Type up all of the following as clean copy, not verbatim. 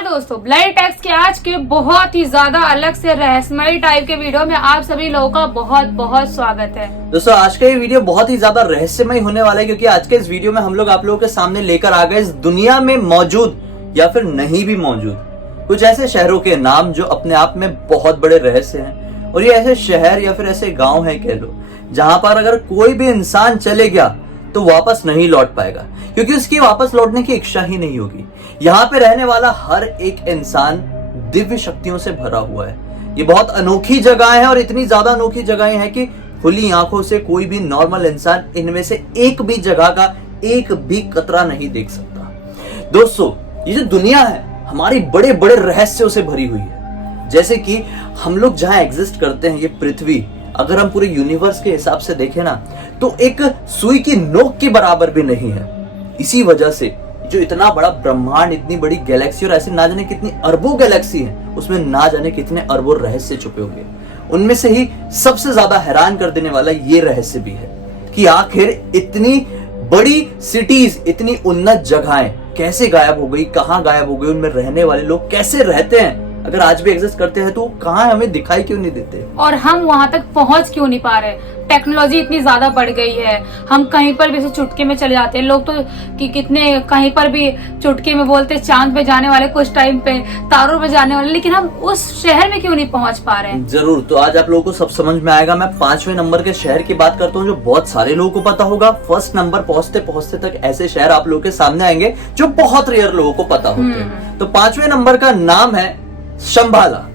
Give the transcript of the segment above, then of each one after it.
नमस्कार दोस्तों, bloody takes के आज के बहुत ही ज्यादा अलग से रहस्यमयी टाइप के वीडियो में आप सभी लोगों का बहुत बहुत स्वागत है। दोस्तों आज का ये वीडियो बहुत ही ज्यादा रहस्यमय होने वाला है क्योंकि आज के इस वीडियो में हम लोग आप लोगों के सामने लेकर आ गए इस दुनिया में मौजूद या फिर नहीं भी मौजूद कुछ ऐसे शहरों के नाम जो अपने आप में बहुत बड़े रहस्य हैं। और ये ऐसे शहर या फिर ऐसे गाँव है कह लो जहाँ पर अगर कोई भी इंसान चले गया तो वापस नहीं लौट पाएगा क्योंकि उसकी वापस लौटने की इच्छा ही नहीं होगी। यहाँ पे रहने वाला हर एक इंसान दिव्य शक्तियों से भरा हुआ है। ये बहुत अनोखी जगह है और इतनी ज्यादा अनोखी जगह है कि खुली आंखों से कोई भी नॉर्मल इंसान इनमें से एक भी जगह का एक भी कतरा नहीं देख सकता। दोस्तों ये जो दुनिया है हमारी बड़े बड़े रहस्यों से भरी हुई है। जैसे कि हम लोग जहां एग्जिस्ट करते हैं ये पृथ्वी, अगर हम पूरे यूनिवर्स के हिसाब से देखें ना तो एक सुई की नोक के बराबर भी नहीं है। इसी वजह से जो इतना बड़ा ब्रह्मांड, इतनी बड़ी गैलेक्सी और ऐसे ना जाने कितनी अरबों गैलेक्सी है उसमें ना जाने कितने अरबों रहस्य छुपे होंगे। उनमें से ही सबसे ज्यादा हैरान कर देने वाला ये रहस्य भी है कि आखिर इतनी बड़ी सिटीज, इतनी उन्नत जगहें कैसे गायब हो गई, कहां गायब हो गई, उनमें रहने वाले लोग कैसे रहते हैं, अगर आज भी एग्जिस्ट करते हैं तो कहां हमें दिखाई क्यों नहीं देते और हम वहां तक पहुंच क्यों नहीं पा रहे। टेक्नोलॉजी इतनी ज्यादा बढ़ गई है, हम कहीं पर भी चुटकी में चले जाते हैं। लोग तो कितने कहीं पर भी चुटकी में बोलते चांद पे जाने वाले, कुछ टाइम पे तारों पे जाने वाले, लेकिन हम उस शहर में क्यों नहीं पहुंच पा रहे हैं। जरूर, तो आज आप लोगों को सब समझ में आएगा। मैं 5वें नंबर के शहर की बात करता हूँ जो बहुत सारे लोगों को पता होगा। फर्स्ट नंबर पहुंचते पहुंचते तक ऐसे शहर आप लोगों के सामने आएंगे जो बहुत रेयर लोगों को पता होते हैं। तो 5वें नंबर का नाम है शंभाला।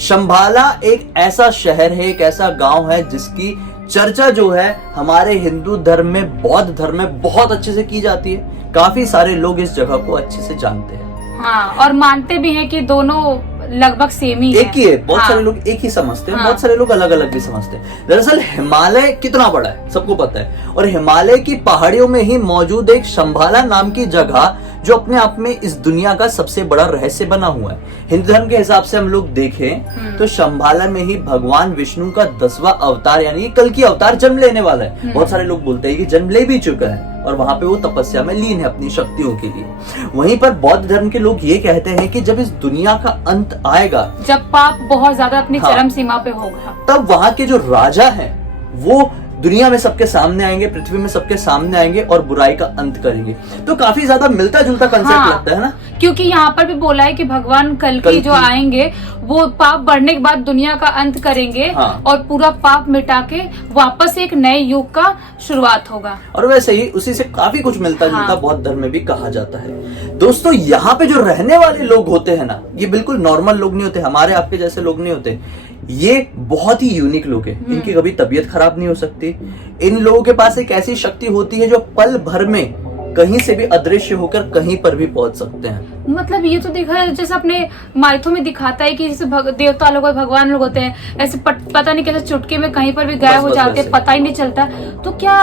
शंभाला एक ऐसा शहर है, एक ऐसा गांव है जिसकी चर्चा जो है हमारे हिंदू धर्म में, बौद्ध धर्म में बहुत अच्छे से की जाती है। काफी सारे लोग इस जगह को अच्छे से जानते हैं। हाँ, और मानते भी हैं कि दोनों लगभग सेम ही एक ही है। बहुत सारे लोग एक ही समझते हैं, बहुत सारे लोग अलग अलग भी समझते हैं। दरअसल हिमालय कितना बड़ा है सबको पता है और हिमालय की पहाड़ियों में ही मौजूद एक शंभाला नाम की जगह जो अपने आप में इस दुनिया का सबसे बड़ा रहस्य बना हुआ है। हिंदू धर्म के हिसाब से हम लोग देखें तो शंभाला में ही भगवान विष्णु का 10वां अवतार यानी कल की अवतार जन्म लेने वाला है। बहुत सारे लोग बोलते हैं कि जन्म ले भी चुका है और वहां पे वो तपस्या में लीन है अपनी शक्तियों के लिए। वहीं पर बौद्ध धर्म के लोग ये कहते हैं कि जब इस दुनिया का अंत आएगा, जब पाप बहुत ज्यादा अपनी चरम सीमा पे होगा, तब वहां के जो राजा हैं वो दुनिया में सबके सामने आएंगे, पृथ्वी में सबके सामने आएंगे और बुराई का अंत करेंगे। तो काफी ज्यादा मिलता जुलता कंसेप्ट लगता है ना, क्योंकि यहाँ पर भी बोला है कि भगवान कल की जो आएंगे वो पाप बढ़ने के बाद दुनिया का अंत करेंगे और पूरा पाप मिटा के वापस एक नए युग का शुरुआत होगा। और वैसे ही उसी से काफी कुछ मिलता जुलता बौद्ध धर्म में भी कहा जाता है। दोस्तों यहाँ पे जो रहने वाले लोग होते हैं ना, ये बिल्कुल नॉर्मल लोग नहीं होते, हमारे आपके जैसे लोग नहीं होते। ये बहुत ही यूनिक लोग हैं। इनकी कभी तबीयत खराब नहीं हो सकती। इन लोगों के पास एक ऐसी शक्ति होती है जो पल भर में कहीं से भी अदृश्य होकर कहीं पर भी पहुंच सकते हैं। मतलब ये तो देखा जैसे अपने माइथों में दिखाता है कि जैसे देवता लोग और भगवान लोग होते हैं, ऐसे पता नहीं कैसे चुटकी में कहीं पर भी गायब हो जाते हैं, पता ही नहीं चलता। तो क्या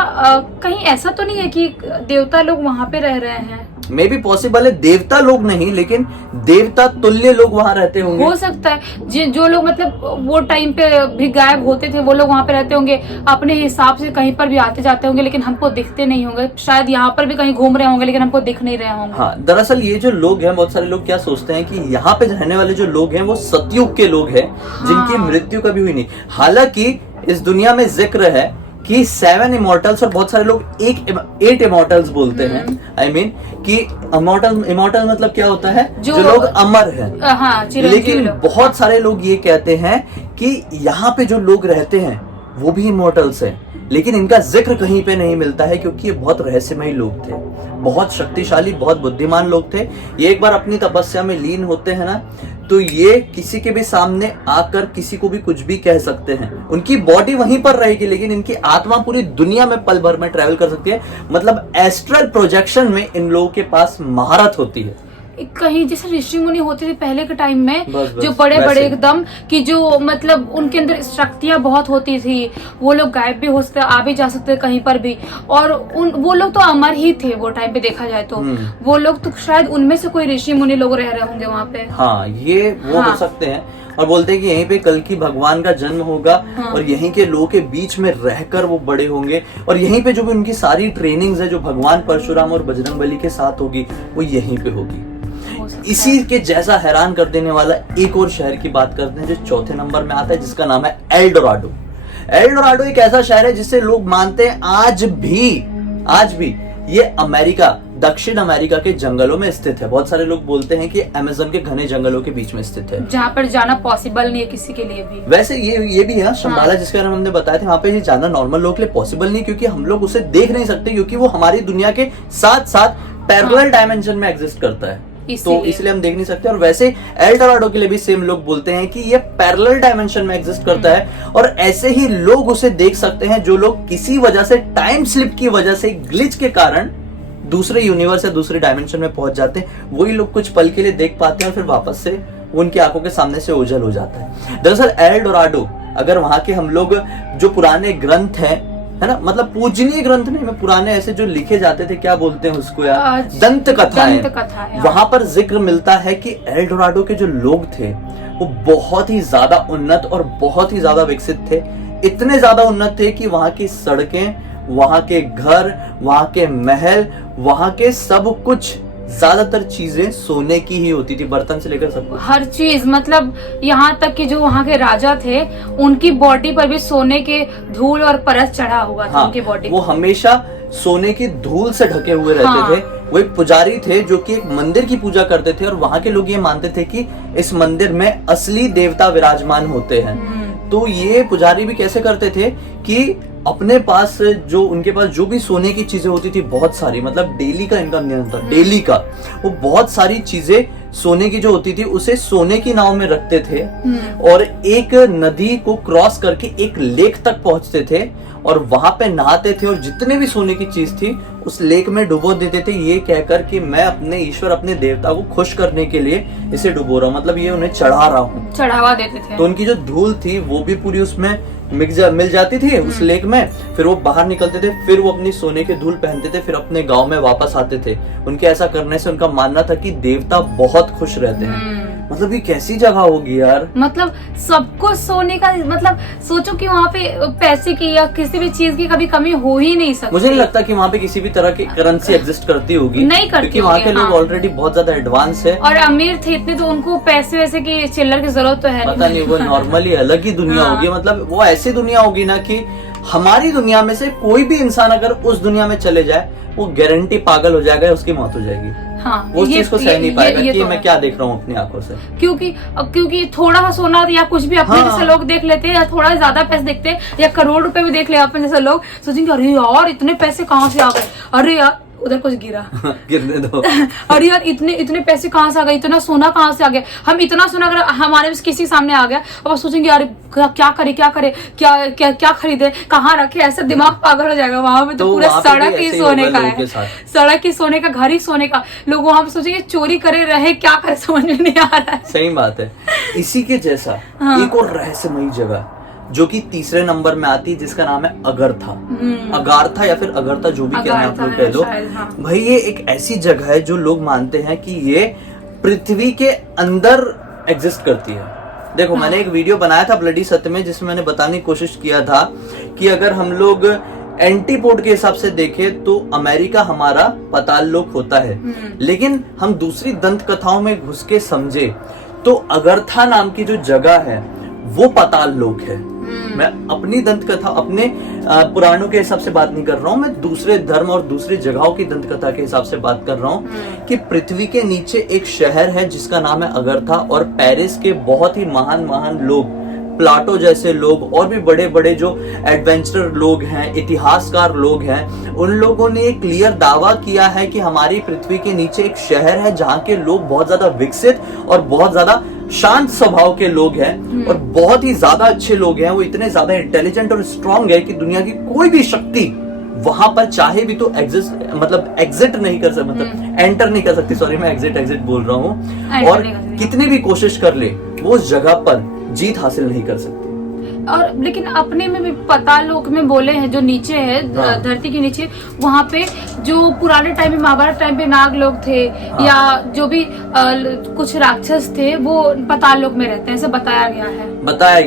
कहीं ऐसा तो नहीं है कि देवता लोग वहां पे रह रहे हैं? मे बी पॉसिबल है, देवता लोग नहीं लेकिन देवता तुल्य लोग वहां रहते होंगे। हो सकता है जो लोग मतलब वो टाइम पे भी गायब होते थे वो लोग वहां पे रहते होंगे, अपने हिसाब से कहीं पर भी आते जाते होंगे, लेकिन हमको दिखते नहीं होंगे। शायद यहाँ पर भी कहीं घूम रहे होंगे लेकिन हमको दिख नहीं रहे होंगे। हाँ, दरअसल ये जो लोग हैं, बहुत सारे लोग क्या सोचते हैं कि यहाँ पे रहने वाले जो लोग हैं वो सतयुग के लोग हैं जिनकी मृत्यु कभी हुई नहीं। हालांकि इस दुनिया में जिक्र है कि 7 इमॉर्टल्स और बहुत सारे लोग 8 इमॉर्टल्स बोलते हैं। I mean कि इमॉर्टल मतलब क्या होता है, जो लोग अमर हैं। लेकिन बहुत सारे लोग ये कहते हैं कि यहाँ पे जो लोग रहते हैं वो भी इमॉर्टल्स हैं, लेकिन इनका जिक्र कहीं पे नहीं मिलता है क्योंकि ये बहुत रहस्यमयी लोग थे, बहुत शक्तिशाली, बहुत बुद्धिमान लोग थे। ये एक बार अपनी तपस्या में लीन होते हैं ना तो ये किसी के भी सामने आकर किसी को भी कुछ भी कह सकते हैं। उनकी बॉडी वहीं पर रहेगी लेकिन इनकी आत्मा पूरी दुनिया में पल भर में ट्रैवल कर सकती है। मतलब एस्ट्रल प्रोजेक्शन में इन लोगों के पास महारत होती है। कहीं जैसे ऋषि मुनि होते थे पहले के टाइम में, बस, जो बड़े बड़े एकदम कि जो मतलब उनके अंदर शक्तियां बहुत होती थी, वो लोग गायब भी हो सकते, आ भी जा सकते कहीं पर भी, और वो लोग तो अमर ही थे वो टाइम पे देखा जाए तो। वो लोग तो शायद उनमें से कोई ऋषि मुनि लोग रह रहे होंगे वहाँ पे। हाँ, ये वो हो सकते हैं और बोलते हैं कि यहीं पे कल की भगवान का जन्म होगा और यहीं के लोगों के बीच में रहकर वो बड़े होंगे और यहीं पे जो भी उनकी सारी ट्रेनिंग्स है जो भगवान परशुराम और बजरंगबली के साथ होगी वो यहीं पे होगी। हो सकता इसी के जैसा हैरान कर देने वाला एक और शहर की बात करते हैं जो चौथे नंबर में आता है, जिसका नाम है एल डोराडो। एल डोराडो एक ऐसा शहर है जिसे लोग मानते हैं आज भी ये अमेरिका, दक्षिण अमेरिका के जंगलों में स्थित है। बहुत सारे लोग बोलते हैं कि अमेज़न के घने जंगलों के बीच में स्थित है, जहाँ पर जाना पॉसिबल नहीं है किसी के लिए भी। वैसे ये भी है शंबाला, जिसके बारे में हमने बताया था, वहाँ पे ये जाना नॉर्मल लोगों के लिए पॉसिबल नहीं, क्योंकि हम लोग उसे देख नहीं सकते, क्योंकि वो हमारी दुनिया के साथ साथ पैरेलल डायमेंशन में एग्जिस्ट करता है, तो इसलिए हम देख नहीं सकते। और वैसे एल डोराडो के लिए भी सेम लोग बोलते हैं कि ये पैरेलल डायमेंशन में एग्जिस्ट करता है, और ऐसे ही लोग उसे देख सकते हैं जो लोग किसी वजह से, टाइम स्लिप की वजह से, ग्लिच के कारण दूसरे यूनिवर्स या दूसरे डायमेंशन में पहुंच जाते हैं। वही लोग कुछ पल के लिए देख पाते हैं और फिर वापस से उनकी आंखों के सामने से ओझल हो जाता है। दरअसल एल डोराडो, अगर वहां के हम लोग जो पुराने ग्रंथ हैं, है ना, मतलब पूजनीय ग्रंथ नहीं, में पुराने ऐसे जो लिखे जाते थे, क्या बोलते हैं उसको यार, दंत कथाएं, वहां पर जिक्र मिलता है कि एल डोराडो के जो लोग थे वो बहुत ही ज्यादा उन्नत और बहुत ही ज्यादा विकसित थे। इतने ज्यादा उन्नत थे कि वहां की सड़कें, वहां के घर, वहां के महल, वहां के सब कुछ, ज्यादातर चीजें सोने की ही होती थी, बर्तन से लेकर सब कुछ, हर चीज। मतलब यहाँ तक कि जो वहाँ के राजा थे, उनकी बॉडी पर भी सोने के धूल और परत चढ़ा हुआ था। उनकी बॉडी, वो हमेशा सोने की धूल से ढके हुए रहते थे। वो एक पुजारी थे जो कि एक मंदिर की पूजा करते थे, और वहां के लोग ये मानते थे कि इस मंदिर में असली देवता विराजमान होते हैं। तो ये पुजारी भी कैसे करते थे कि अपने पास जो, उनके पास जो भी सोने की चीजें होती थी, बहुत सारी, मतलब डेली का इनका नियम था, डेली का, वो बहुत सारी चीजें सोने की जो होती थी उसे सोने की नाव में रखते थे, और एक नदी को क्रॉस करके एक लेक तक पहुंचते थे, और वहां पे नहाते थे, और जितने भी सोने की चीज थी उस लेक में डुबो देते थे, ये कहकर कि मैं अपने ईश्वर, अपने देवता को खुश करने के लिए इसे डुबो रहा हूँ, मतलब ये उन्हें चढ़ा रहा हूँ, चढ़ावा देते थे। तो उनकी जो धूल थी वो भी पूरी उसमें मिल जाती थी उस लेक में। फिर वो बाहर निकलते थे, फिर वो अपनी सोने के धूल पहनते थे, फिर अपने गांव में वापस आते थे। उनके ऐसा करने से उनका मानना था कि देवता बहुत खुश रहते हैं। मतलब ये कैसी जगह होगी यार, मतलब सबको सोने का, मतलब सोचो कि वहाँ पे पैसे की या किसी भी चीज की कभी कमी हो ही नहीं सकती। मुझे नहीं लगता कि वहाँ पे किसी भी तरह की करेंसी एग्जिस्ट करती होगी, नहीं करती, क्योंकि वहाँ के लोग ऑलरेडी बहुत ज्यादा एडवांस है और अमीर थे इतने, तो उनको पैसे वैसे की चिल्लर की जरूरत तो है पता नहीं, वो नॉर्मली अलग ही दुनिया होगी। मतलब वो ऐसी दुनिया होगी ना कि हमारी दुनिया में से कोई भी इंसान अगर उस दुनिया में चले जाए, वो गारंटी पागल हो जाएगा, उसकी मौत हो जाएगी। हाँ, वो चीज को सह नहीं पाएगा कि तो मैं क्या देख रहा हूँ अपनी आंखों से, क्योंकि थोड़ा सा सोना या कुछ भी अपने जैसे लोग देख लेते हैं, या थोड़ा ज्यादा पैसे देखते हैं, या करोड़ रुपए भी देख ले अपने जैसे लोग, सोचेंगे अरे यार इतने पैसे कहाँ से आ गए, अरे यार उधर कुछ गिरा गिरने दो अरे यार इतने पैसे कहाँ से आ गए, इतना सोना कहाँ से आ गया। हम इतना सोना अगर हमारे किसी सामने आ गया, अब सोचेंगे यार क्या करे, क्या खरीदे, कहाँ रखे, ऐसा दिमाग पागल हो जाएगा। वहां पे तो पूरा सड़क ही सोने का है, सड़क ही सोने का, घर ही सोने का। लोग वहां पे सोचेंगे चोरी करे रहे, क्या करे, समझ में नहीं आ रहा है। सही बात है। इसी के जैसा एक और रहस्यमयी जगह जो कि तीसरे नंबर में आती है, जिसका नाम है अगरथा। अगारथा या फिर अगरथा, जो भी कहना है आप लोग कह दो। भाई ये एक ऐसी जगह है जो लोग मानते हैं कि ये पृथ्वी के अंदर एग्जिस्ट करती है। देखो मैंने एक वीडियो बनाया था ब्लडी सत्य में, जिसमें मैंने बताने की कोशिश किया था कि अगर हम लोग एंटीपोड के हिसाब से देखें तो अमेरिका हमारा पाताल लोक होता है, लेकिन हम दूसरी दंत कथाओं में घुस के समझे तो अगरथा नाम की जो जगह है वो पाताल लोक है। मैं अपनी दंत कथा, अपने पुराणों के हिसाब से बात नहीं कर रहा हूँ, मैं दूसरे धर्म और दूसरी जगहों की दंत कथा के हिसाब से बात कर रहा हूँ कि पृथ्वी के नीचे एक शहर है जिसका नाम है अगरथा, और पेरिस के बहुत ही महान लोग, प्लाटो जैसे लोग और भी बड़े बड़े जो एडवेंचरर लोग हैं, इतिहासकार लोग हैं, उन लोगों ने एक क्लियर दावा किया है कि हमारी पृथ्वी के नीचे एक शहर है जहाँ के लोग बहुत ज्यादा विकसित और बहुत ज्यादा शांत स्वभाव के लोग हैं, और बहुत ही ज्यादा अच्छे लोग हैं। वो इतने ज्यादा इंटेलिजेंट और स्ट्रांग है कि दुनिया की कोई भी शक्ति वहां पर चाहे भी तो एग्जिट नहीं कर सकती, मतलब एंटर नहीं कर सकती। सॉरी, मैं एग्जिट बोल रहा हूँ। और कितनी भी कोशिश कर ले वो उस जगह पर जीत हासिल नहीं कर सकती। और लेकिन अपने में भी पाताल लोक में बोले हैं, जो नीचे है धरती के नीचे, वहाँ पे जो पुराने टाइम में, महाभारत टाइम पे नाग लोग थे, या जो भी कुछ राक्षस थे, वो पाताल लोक में रहते हैं, ऐसा बताया गया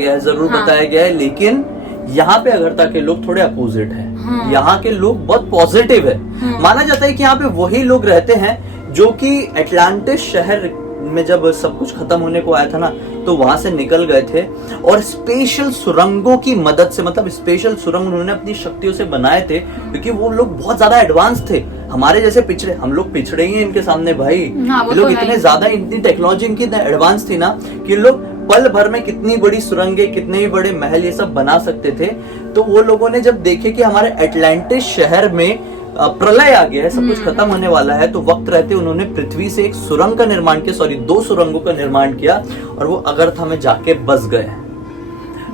है। जरूर बताया गया है, लेकिन यहाँ पे अगरता के लोग थोड़े अपोजिट हैं। यहाँ के लोग बहुत पॉजिटिव है। माना जाता है कि यहाँ पे वही लोग रहते हैं जो कि एटलांटिस शहर में जब सब कुछ खत्म होने को आया था ना, तो वहां से निकल गए थे और स्पेशल सुरंगों की मदद से, मतलब स्पेशल सुरंग उन्होंने अपनी शक्तियों से बनाए थे, क्योंकि वो लोग बहुत ज्यादा एडवांस थे। हमारे जैसे पिछड़े, हम लोग पिछड़े ही हैं इनके सामने भाई। हाँ, ये लोग इतने ज्यादा, इतनी टेक्नोलॉजी इनकी एडवांस थी ना कि लोग पल भर में कितनी बड़ी सुरंगे, कितने भी बड़े महल ये सब बना सकते थे। तो वो लोगों ने जब देखे कि हमारे एटलांटिस शहर में प्रलय आ गया है, सब कुछ खत्म होने वाला है, तो वक्त रहते उन्होंने पृथ्वी से एक सुरंग का निर्माण किया, सॉरी 2 सुरंगों का निर्माण किया, और वो अगरथा में जाके बस गए।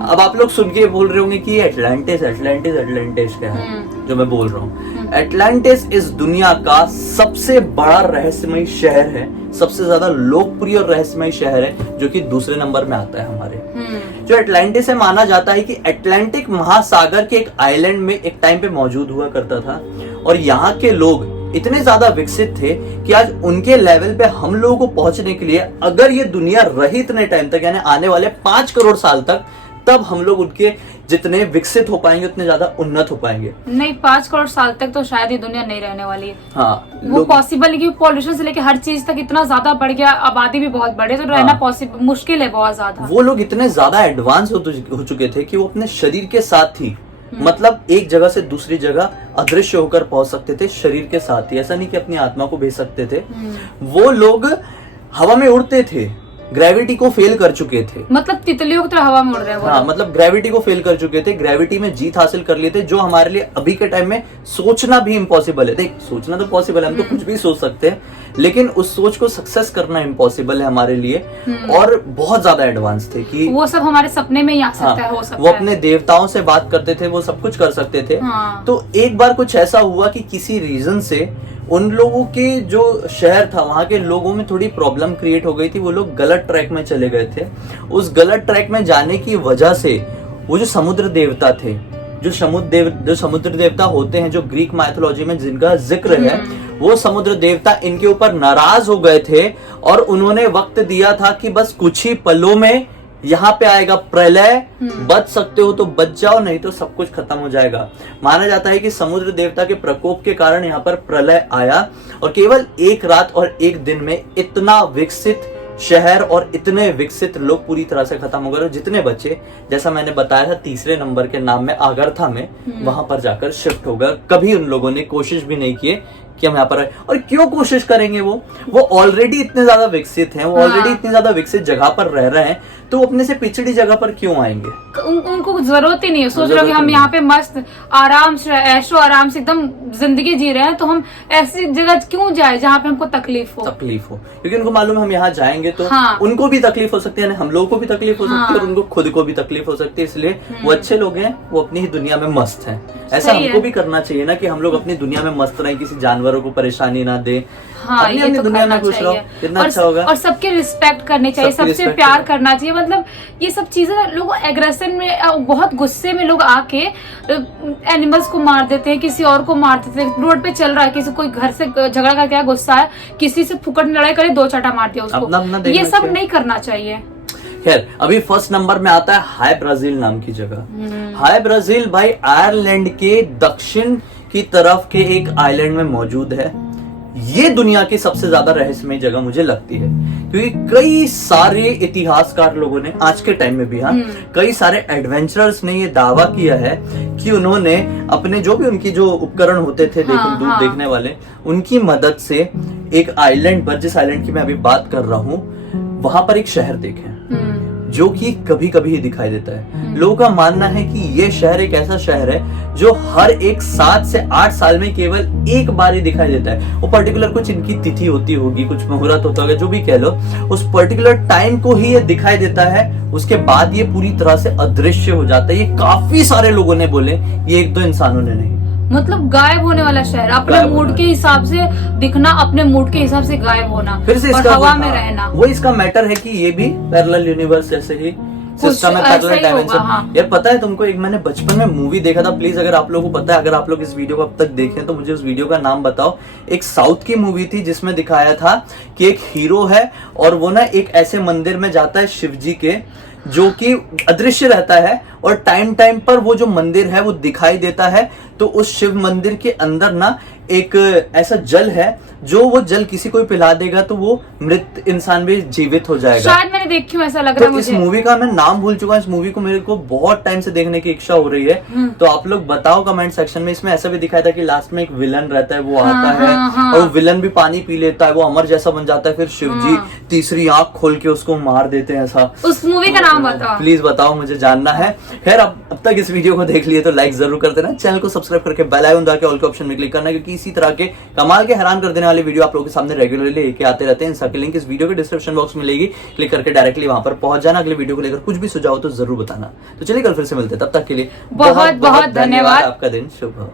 अब आप लोग सुन के बोल रहे होंगे कि एटलांटिस एटलांटिस एटलांटिस क्या है जो मैं बोल रहा हूँ। एटलांटिस इस दुनिया का सबसे बड़ा रहस्यमयी शहर है, सबसे ज्यादा लोकप्रिय और रहस्यमयी शहर है, जो कि दूसरे नंबर में आता है हमारे। जो एटलांटिस है, माना जाता है कि अटलांटिक महासागर के एक आइलैंड में एक टाइम पे मौजूद हुआ करता था, और यहाँ के लोग इतने ज्यादा विकसित थे कि आज उनके लेवल पे हम लोगों को पहुंचने के लिए, अगर ये दुनिया रही इतने टाइम तक, यानी आने वाले 5 करोड़ साल तक, तब हम लोग उनके जितने विकसित हो पाएंगे उतने ज्यादा उन्नत हो पाएंगे। नहीं, 5 करोड़ साल तक तो शायद ये दुनिया नहीं रहने वाली है। हाँ, वो पॉसिबल नहीं, क्योंकि पॉल्यूशन से लेके हर चीज तक इतना ज्यादा बढ़ गया, आबादी भी बहुत बढ़े, तो रहना पॉसिबल मुश्किल है बहुत ज्यादा। वो लोग इतने ज्यादा एडवांस हो चुके थे कि वो अपने शरीर के साथ ही, मतलब एक जगह से दूसरी जगह अदृश्य होकर पहुंच सकते थे शरीर के साथ ही। ऐसा नहीं कि अपनी आत्मा को भेज सकते थे। वो लोग हवा में उड़ते थे, ग्रेविटी को फेल कर चुके थे, मतलब तितलियों की तरह हवा में उड़ रहे हैं वो। हाँ, मतलब ग्रेविटी को फेल कर चुके थे, ग्रेविटी में जीत हासिल कर लिए थे, जो हमारे लिए अभी के टाइम में सोचना भी इम्पॉसिबल है। देख, सोचना तो पॉसिबल है, हम तो कुछ भी सोच सकते हैं, लेकिन उस सोच को सक्सेस करना इम्पॉसिबल है हमारे लिए। और बहुत ज्यादा एडवांस थे कि वो सब हमारे सपने में ही आ सकता है, हो सकता वो अपने देवताओं से बात करते थे, वो सब कुछ कर सकते थे। तो एक बार कुछ ऐसा हुआ कि किसी रीजन से उन लोगों के जो शहर था, वहां के लोगों में थोड़ी प्रॉब्लम क्रिएट हो गई थी। वो लोग गलत ट्रैक में चले गए थे। उस गलत ट्रैक में जाने की वजह से वो जो समुद्र देवता थे, जो समुद्र देवता होते हैं, जो ग्रीक माइथोलॉजी में जिनका जिक्र है, वो समुद्र देवता इनके ऊपर नाराज हो गए थे, और उन्होंने वक्त दिया था कि बस कुछ ही पलों में यहाँ पे आएगा प्रलय, बच सकते हो तो बच जाओ, नहीं तो सब कुछ खत्म हो जाएगा। माना जाता है कि समुद्र देवता के प्रकोप के कारण यहाँ पर प्रलय आया, और केवल एक रात और एक दिन में इतना विकसित शहर और इतने विकसित लोग पूरी तरह से खत्म हो गए। जितने बचे, जैसा मैंने बताया था, तीसरे नंबर के नाम में आगरथा में, वहां पर जाकर शिफ्ट हो गए। कभी उन लोगों ने कोशिश भी नहीं की कि हम यहाँ पर आए। और क्यों कोशिश करेंगे? वो ऑलरेडी इतने ज्यादा विकसित हैं, वो ऑलरेडी इतनी ज्यादा विकसित जगह पर रह रहे हैं, तो अपने से पिछड़ी जगह पर क्यों आएंगे? उनको जरूरत ही नहीं है। सोच रहे हो कि हम यहाँ पे मस्त आराम से, ऐशो आराम से एकदम जिंदगी जी रहे हैं, तो हम ऐसी जगह क्यों जाए जहाँ पे हमको तकलीफ हो। क्योंकि उनको मालूम है हम यहाँ जाएंगे तो उनको भी तकलीफ हो सकती है, हम लोगों को भी तकलीफ हो सकती है, और उनको खुद को भी तकलीफ हो सकती है। इसलिए वो अच्छे लोग हैं, वो अपनी ही दुनिया में मस्त हैं। ऐसा हमको भी करना चाहिए ना, कि हम लोग अपनी दुनिया में मस्त रहें, किसी जानवरों को परेशानी ना दे, अपनी तो दुनिया में खुश रहो, कितना अच्छा होगा। और सबके रिस्पेक्ट करनी चाहिए, सबसे प्यार करना चाहिए। मतलब ये सब चीजें लोग एग्रेशन में, बहुत गुस्से में लोग आके एनिमल्स को मार देते हैं, किसी और को मार देते हैं। रोड पे चल रहा है, किसी कोई घर से झगड़ा करके आया, गुस्सा है, किसी से फुकट लड़ाई करे, 2 चाटा मार दिया उसको। ये सब नहीं करना चाहिए। खैर, अभी फर्स्ट नंबर में आता है हाय ब्राजील नाम की जगह। हाय ब्राजील भाई आयरलैंड के दक्षिण की तरफ के एक आइलैंड में मौजूद है। ये दुनिया की सबसे ज्यादा रहस्यमय जगह मुझे लगती है, क्योंकि कई सारे इतिहासकार लोगों ने आज के टाइम में भी, कई सारे एडवेंचरर्स ने ये दावा किया है कि उन्होंने अपने जो भी उनकी जो उपकरण होते थे दूर देखने वाले, उनकी मदद से एक आइलैंड पर, जिस आइलैंड की मैं अभी बात कर रहा हूँ, वहां पर एक शहर देखे जो कि कभी कभी ही दिखाई देता है। लोगों का मानना है कि ये शहर एक ऐसा शहर है जो हर एक 7 से 8 साल में केवल एक बार ही दिखाई देता है। वो पर्टिकुलर कुछ इनकी तिथि होती होगी, कुछ मुहूर्त होता होगा, जो भी कह लो, उस पर्टिकुलर टाइम को ही ये दिखाई देता है। उसके बाद ये पूरी तरह से अदृश्य हो जाता है। ये काफी सारे लोगों ने बोले, ये 1-2 इंसानों ने नहीं। मतलब गायब होने वाला शहर, अपने मूड के हिसाब से दिखना, अपने मूड के हिसाब से गायब होना, फिर से और हवा में रहना। वो इसका मैटर है कि ये भी पैरेलल यूनिवर्स जैसे ही सिस्टम है, पैरेलल डायमेंशन। यार पता है तुमको, एक मैंने बचपन में मूवी देखा था, प्लीज अगर आप लोगों को पता है, अगर आप लोग इस वीडियो को अब तक देखें तो मुझे उस वीडियो का नाम बताओ। एक साउथ की मूवी थी जिसमें दिखाया था कि एक हीरो है, और वो ना एक ऐसे मंदिर में जाता है शिव जी के, जो कि अदृश्य रहता है, और टाइम टाइम पर वो जो मंदिर है वो दिखाई देता है, तो उस शिव मंदिर के अंदर ना एक ऐसा जल है, जो वो जल किसी को भी पिला देगा तो वो मृत इंसान भी जीवित हो जाएगा। शायद मैंने देखी हूँ, ऐसा लग रहा है तो इस मुझे। मूवी का मैं नाम भूल चुका हूँ। इस मूवी को मेरे को बहुत टाइम से देखने की इच्छा हो रही है, तो आप लोग बताओ कमेंट सेक्शन में। इसमें ऐसा भी दिखाया था कि लास्ट में एक विलन रहता है, वो आता है और वो विलन भी पानी पी लेता है, वो अमर जैसा बन जाता है, फिर शिवजी तीसरी आंख खोल के उसको मार देते हैं ऐसा। उस मूवी का नाम बताओ प्लीज बताओ, मुझे जानना है। खैर अब तक इस वीडियो को देख लिए तो लाइक जरूर कर देना, चैनल को सब्सक्राइब करके बेल आइकन दबा के ऑल के ऑप्शन में क्लिक करना, क्योंकि इसी तरह के कमाल के हैरान कर देने वाले वीडियो आप लोगों के सामने रेगुलरली लेके आते रहते हैं। इन सबकी लिंक इस वीडियो के डिस्क्रिप्शन बॉक्स में मिलेगी, क्लिक करके डायरेक्टली वहां पर पहुंच जाना। अगले वीडियो को लेकर कुछ भी सुझाव तो जरूर बताना। तो चलिए कल फिर से मिलते हैं, तब तक के लिए बहुत बहुत धन्यवाद। आपका दिन शुभ हो।